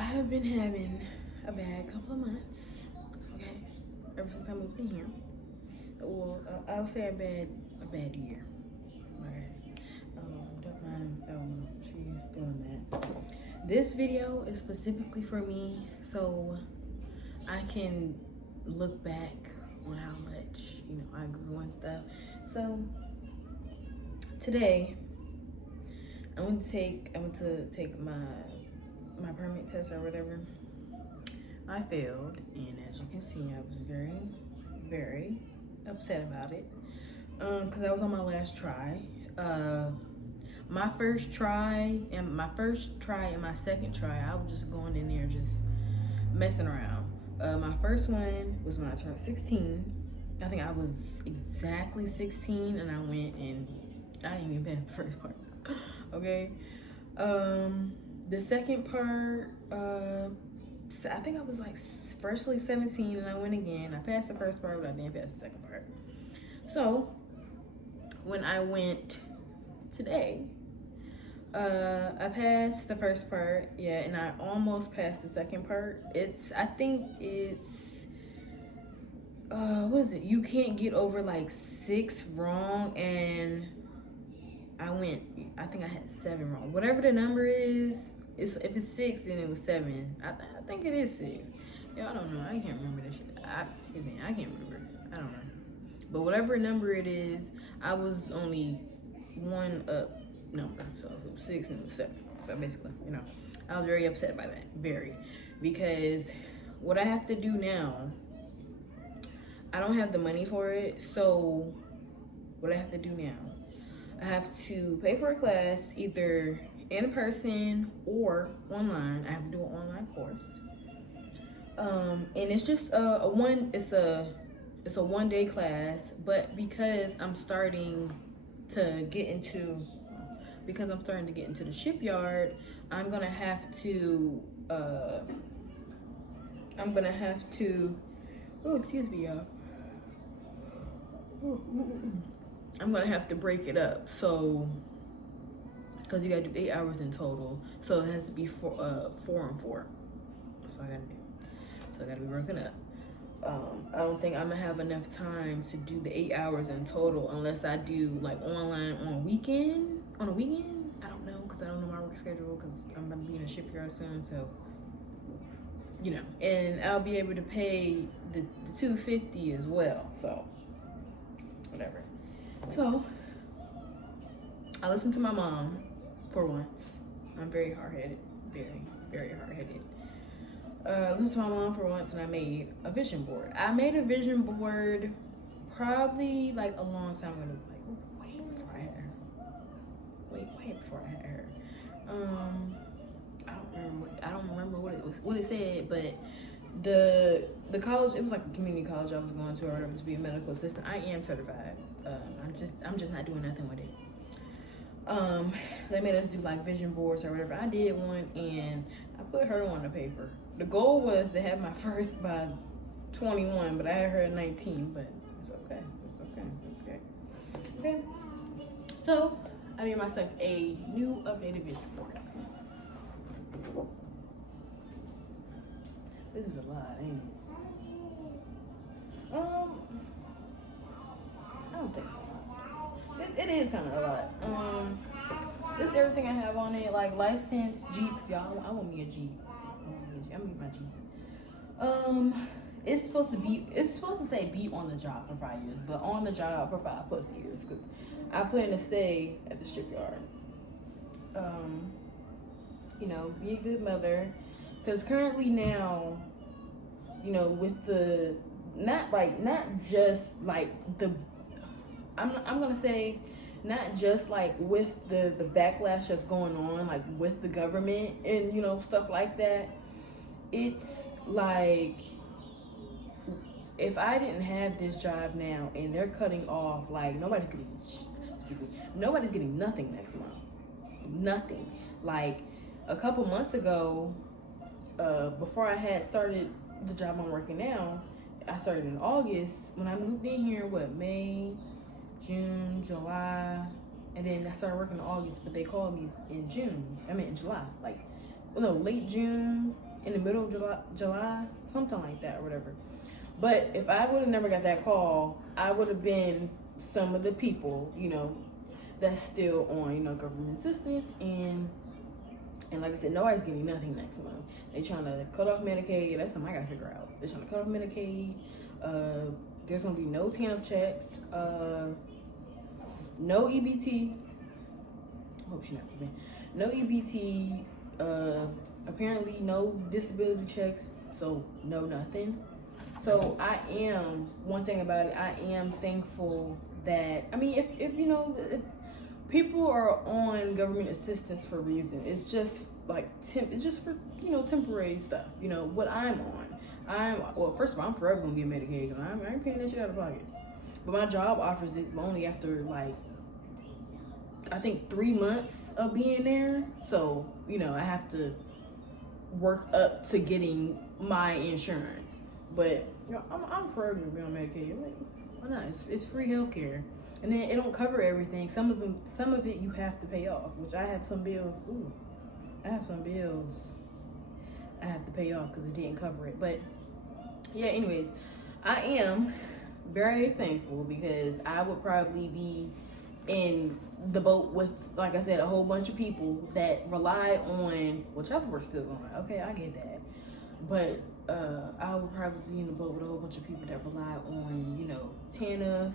I have been having a bad couple of months. Okay, ever since I moved in here. Well, I would say a bad year. Okay. Don't mind. She's doing that. This video is specifically for me, so I can look back on how much I grew and stuff. So today I went to take my permit test or whatever. I failed, and as you can see, I was very upset about it because I was on my last try. My first try and my second try, I was just going in there just messing around. My first one was when I turned 16. I think I was exactly 16, and I went and I didn't even pass the first part. Okay. The second part, I think I was like freshly 17, and I went again. I passed the first part, but I didn't pass the second part. So when I went today, I passed the first part, yeah, and I almost passed the second part. I think it's what is it? You can't get over like 6 wrong, and I think I had 7 wrong. Whatever the number is, if it's 6, then it was 7. I think it is 6. Yeah, I don't know. I can't remember this shit. I can't remember. I don't know. But whatever number it is, I was only 1 up number. So if it was 6 and it was 7. So basically, I was very upset by that. Very. Because what I have to do now, I don't have the money for it. So what I have to do now, I have to pay for a class either in person or online. I have to do an online course. And it's just it's a 1-day class, but because I'm starting to get into the shipyard, I'm gonna have to oh, excuse me, y'all. I'm gonna have to break it up, so because you gotta do 8 hours in total, so it has to be 4 and 4. So I gotta be broken up. I don't think I'm gonna have enough time to do the 8 hours in total unless I do like online on a weekend. I don't know, because I don't know my work schedule, because I'm gonna be in a shipyard soon, so and I'll be able to pay the $250 as well. So whatever. So I listened to my mom for once. I'm very hard-headed, very hard-headed. Listened to my mom for once, and I made a vision board. I made a vision board probably like a long time ago, like way before I had her. Way before I had her. I don't remember what it said, but the college, it was like a community college I was going to, or whatever, to be a medical assistant. I am certified. I'm just not doing nothing with it. They made us do like vision boards or whatever. I did one, and I put her on the paper. The goal was to have my first by 21, but I had her at 19. But it's okay. Okay. So I made myself a new updated vision board. This is a lot, ain't it? I don't think so. It is kind of a lot. This is everything I have on it, like license, Jeeps, y'all. I want me a Jeep. I'm gonna get my Jeep. It's supposed to say be on the job for 5 years, but on the job for 5+ years, because I plan to stay at the shipyard. Be a good mother, because currently now, with the not just like the I'm gonna say not just like with the backlash that's going on, like with the government and stuff like that. It's like, if I didn't have this job now and they're cutting off, like nobody's getting nothing next month. Nothing. Like a couple months ago, before I had started the job I'm working now, I started in August. When I moved in here, May, June, July, and then I started working in August, but they called me in July. Late June, in the middle of July, something like that or whatever. But if I would have never got that call, I would have been some of the people, you know, that's still on, you know, government assistance. And like I said, nobody's getting nothing next month. They trying to cut off Medicaid. That's something I gotta figure out. They're trying to cut off Medicaid. There's gonna be no TANF checks. No EBT. I hope she's not coming. No EBT. Apparently no disability checks. So no nothing. So one thing about it, I am thankful that, I mean, if you know, if people are on government assistance for a reason. It's just like, it's just for, you know, temporary stuff. You know, what I'm on. Well, first of all, I'm forever gonna get Medicaid. I ain't paying that shit out of pocket. But my job offers it only after, like, I think 3 months of being there. So, you know, I have to work up to getting my insurance. But, you know, I'm forever gonna be on Medicaid. Like, why not? It's free healthcare. And then it don't cover everything. Some of it you have to pay off, which I have some bills. I have some bills I have to pay off because it didn't cover it. But yeah, anyways, I am very thankful because I would probably be in the boat with, like I said, a whole bunch of people that rely on, well, child support's still going. Okay, I get that. But I would probably be in the boat with a whole bunch of people that rely on, you know, TANF,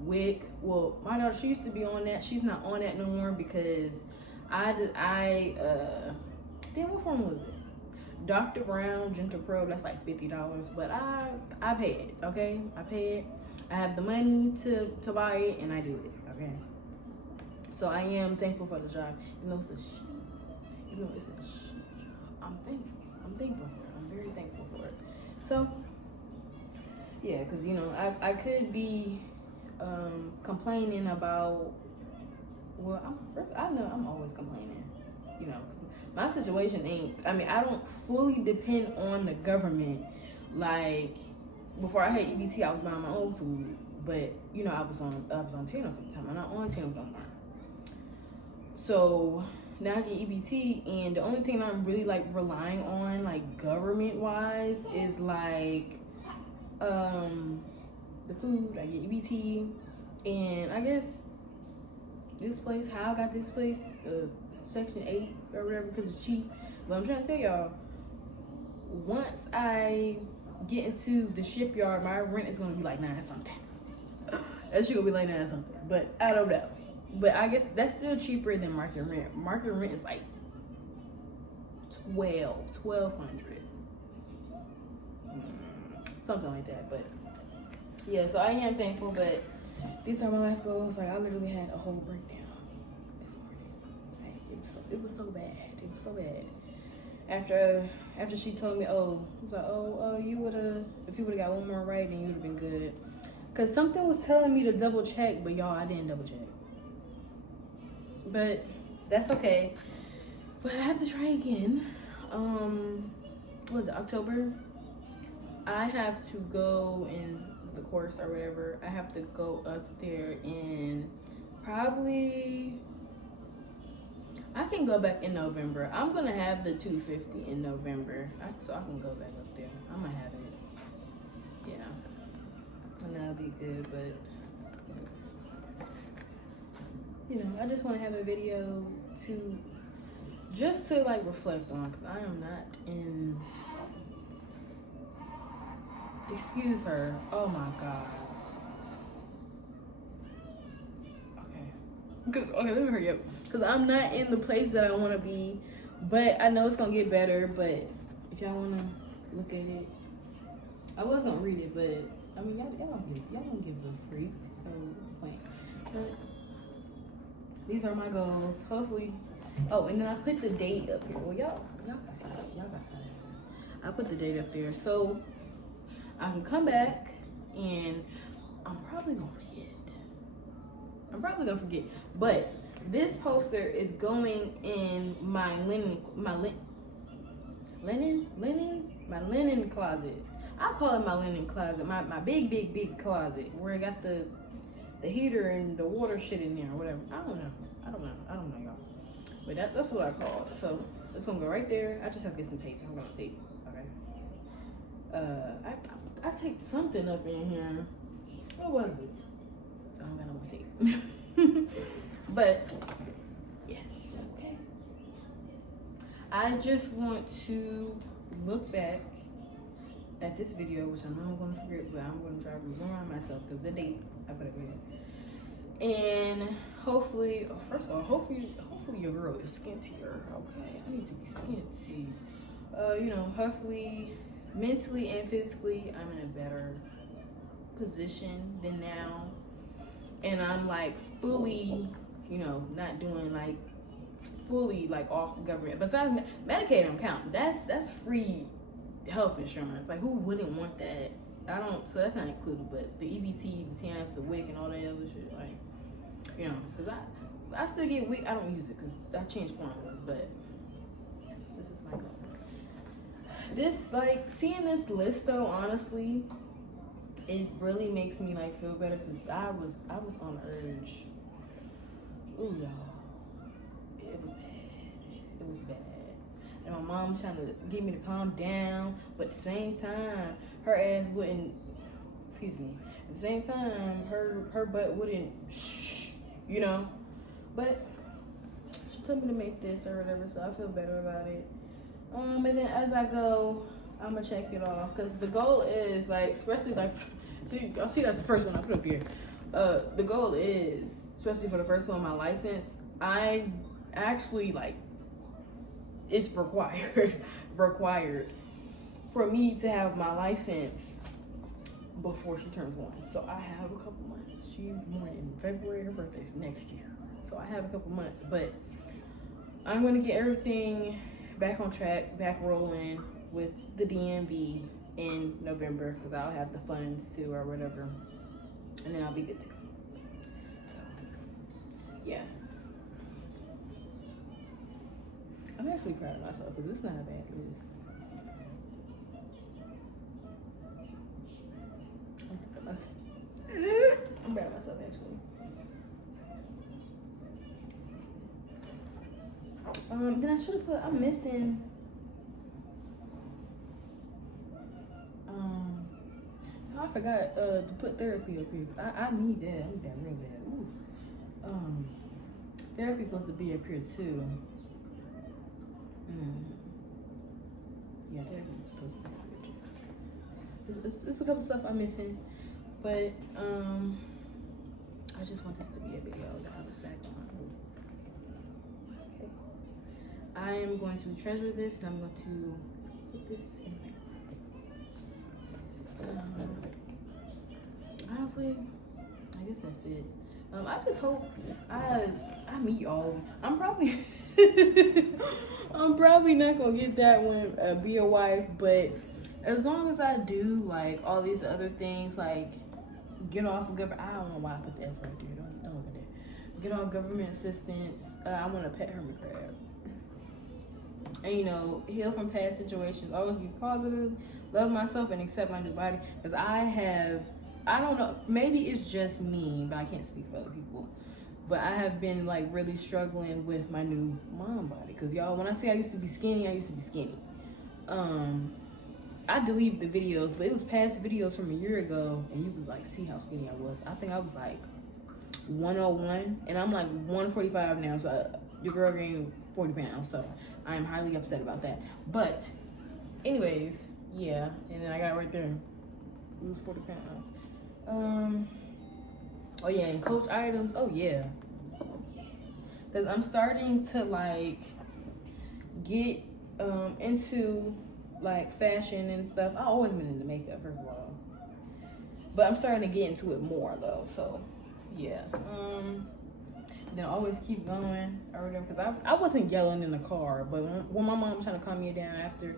WIC. Well, my daughter, she used to be on that. She's not on that no more because then what form was it? Dr. Brown, Gentle Pro, that's like $50. But I pay it, okay? I pay it. I have the money to buy it and I do it, okay? So I am thankful for the job. You know, it's a shit job. I'm thankful for it. I'm very thankful for it. So yeah, because, you know, I could be complaining about, well, I know I'm always complaining, you know, 'cause my situation ain't, I mean, I don't fully depend on the government. Like, before I had EBT, I was buying my own food, but, you know, I was on TANF at the time. I'm not on TANF no more. So now I get EBT, and the only thing I'm really, like, relying on, like, government-wise is, like, the food. I get EBT, and I guess this place, how I got this place, Section 8 or whatever, because it's cheap. But I'm trying to tell y'all, once I get into the shipyard, my rent is gonna be like 9 something. That shit gonna be like 9 something, but I don't know. But I guess that's still cheaper than market rent. Market rent is like $1,200. Something like that. But yeah, so I am thankful, but these are my life goals. Like, I literally had a whole breakdown this morning. Like, it was so bad. It was so bad. After she told me, you would've, if you would've got one more right, then you would've been good. Cause something was telling me to double check, but y'all, I didn't double check. But that's okay. But I have to try again. What was it, October? I have to go in the course or whatever. I have to go up there in probably, I can go back in November. I'm gonna have the 250 in November, so I can go back up there. I'm gonna have it, yeah, and that'll be good. But you know, I just want to have a video to just to like reflect on, because I am not in. Excuse her. Oh my God. Okay, let me hurry up, because I'm not in the place that I want to be, but I know it's gonna get better. But if y'all want to look at it, I was gonna read it, but I mean, y'all don't give a freak, so what's the point? But these are my goals. Hopefully. Oh, and then I put the date up here. Well, y'all can see it. Y'all got eyes. I put the date up there so I can come back, and I'm probably gonna forget. But this poster is going in my linen closet. I call it my linen closet. My big closet where I got the heater and the water shit in there or whatever. I don't know, y'all. But that's what I call it. So it's gonna go right there. I just have to get some tape. I'm gonna tape. Okay. I taped something up in here. What was it? So I'm gonna tape. But yes, okay. I just want to look back at this video, which I know I'm gonna forget, but I'm gonna try to remind myself because the date I put it in. And hopefully, first of all, hopefully your girl is skintier. Okay, I need to be skinty. You know, hopefully, mentally and physically, I'm in a better position than now, and I'm like fully, you know, not doing like fully like off the government. Besides Medicaid, don't count. That's free health insurance. Like, who wouldn't want that? I don't. So that's not included. But the EBT, the TANF, the WIC, and all that other shit, like, you know, because I still get WIC. I don't use it because I changed formulas. But yes, this is my goal. This, like, seeing this list though, honestly, it really makes me like feel better because I was on urge. Ooh, y'all, it was bad. It was bad. And my mom trying to get me to calm down, but at the same time, her ass wouldn't. Excuse me. At the same time, her butt wouldn't. Shh, you know. But she told me to make this or whatever, so I feel better about it. And then as I go, I'm gonna check it off because the goal is like, especially like, y'all see that's the first one I put up here. The goal is, especially for the first one, my license. I actually like, it's required for me to have my license before she turns 1. So I have a couple months. She's born in February. Her birthday's next year, so I have a couple months. But I'm gonna get everything back on track, back rolling with the DMV in November because I'll have the funds too or whatever, and then I'll be good to go. So yeah, I'm actually proud of myself because it's not a bad list. I'm proud of myself actually. Then I should have put, I'm missing, I forgot to put therapy up here. I need that. I need that real bad. Ooh. Therapy supposed to be up here too. Yeah, therapy supposed to be up here too. It's a couple stuff I'm missing, but I just want this to be a video that I look back on. Okay. I am going to treasure this, and I'm going to put this in my closet. Honestly, I guess that's it. I just hope I meet all of them. I'm probably I'm probably not gonna get that one, be a wife, but as long as I do like all these other things, like get off of government. I don't know why I put the S right there. Don't look at that. Get off government assistance. I want to pet hermit crab. And, you know, heal from past situations. Always be positive. Love myself and accept my new body. Because I don't know, maybe it's just me, but I can't speak for other people. But I have been like really struggling with my new mom body. Because y'all, when I say I used to be skinny, I used to be skinny. I deleted the videos, but it was past videos from a year ago, and you could like see how skinny I was. I think I was like 101, and I'm like 145 now. So your girl gained 40 pounds. So I am highly upset about that. But anyways, yeah. And then I got right there, lose 40 pounds. Oh yeah, and Coach items. Oh yeah. Because I'm starting to like get into like fashion and stuff. I've always been into makeup, first of all, but I'm starting to get into it more though. So yeah, then always keep going or whatever. Because I wasn't yelling in the car, but when my mom was trying to calm me down after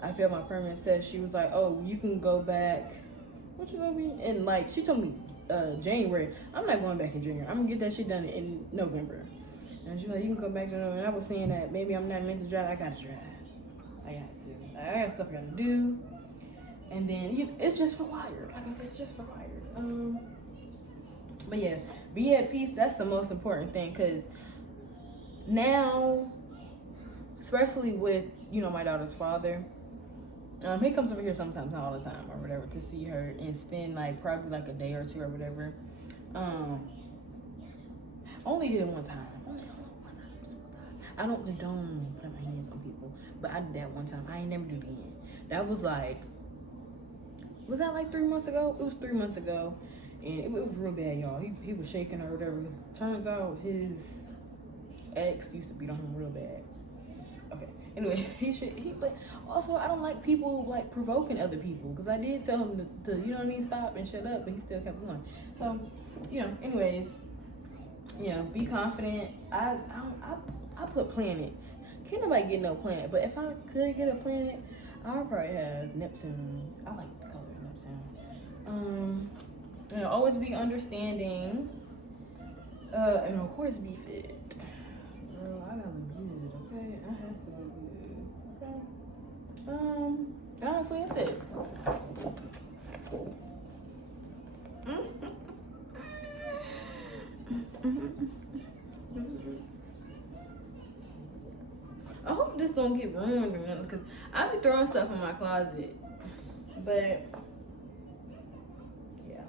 I failed my permanent test, she was like, "Oh, you can go back." What you gonna be? And like she told me January. I'm not going back in January. I'm gonna get that shit done in November. And she was like, "You can go back to November." And I was saying that maybe I'm not meant to drive. I gotta drive. I got to. I got stuff I gotta do. And then it's just for Wired. Like I said, it's just for Wired. But yeah, be at peace. That's the most important thing. Cause now, especially with, you know, my daughter's father, he comes over here sometimes, not all the time or whatever, to see her and spend like probably like a day or two or whatever. Only did it one time. Only one time, just one time. I don't condone putting my hands on people, but I did that one time. I ain't never do it again. That was like, was that like 3 months ago? It was 3 months ago, and it was real bad, y'all. He was shaking or whatever. Turns out his ex used to beat on him real bad. Okay. Anyway, but also I don't like people like provoking other people, because I did tell him to you know what I mean, stop and shut up, but he still kept going. So, you know, anyways, you know, be confident. I put planets. Can't nobody get no planet, but if I could get a planet, I would probably have Neptune. I like the color Neptune. You know, always be understanding, and of course be fit. Girl, I gotta look good, okay? I have to look good, okay? Honestly, that's it. I hope this don't get ruined or nothing, because I be throwing stuff in my closet. But yeah,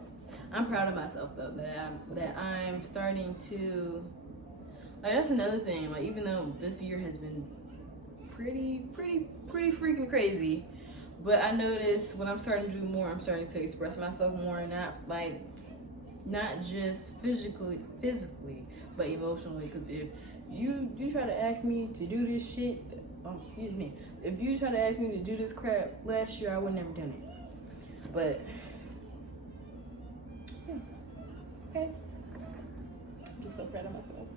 I'm proud of myself though, that I'm starting to, like, that's another thing. Like, even though this year has been pretty freaking crazy, but I notice when I'm starting to do more, I'm starting to express myself more, and not just physically, but emotionally. Because if you try to ask me to do this shit, excuse me, if you try to ask me to do this crap last year, I would never done it. But yeah, okay, I'm so proud of myself.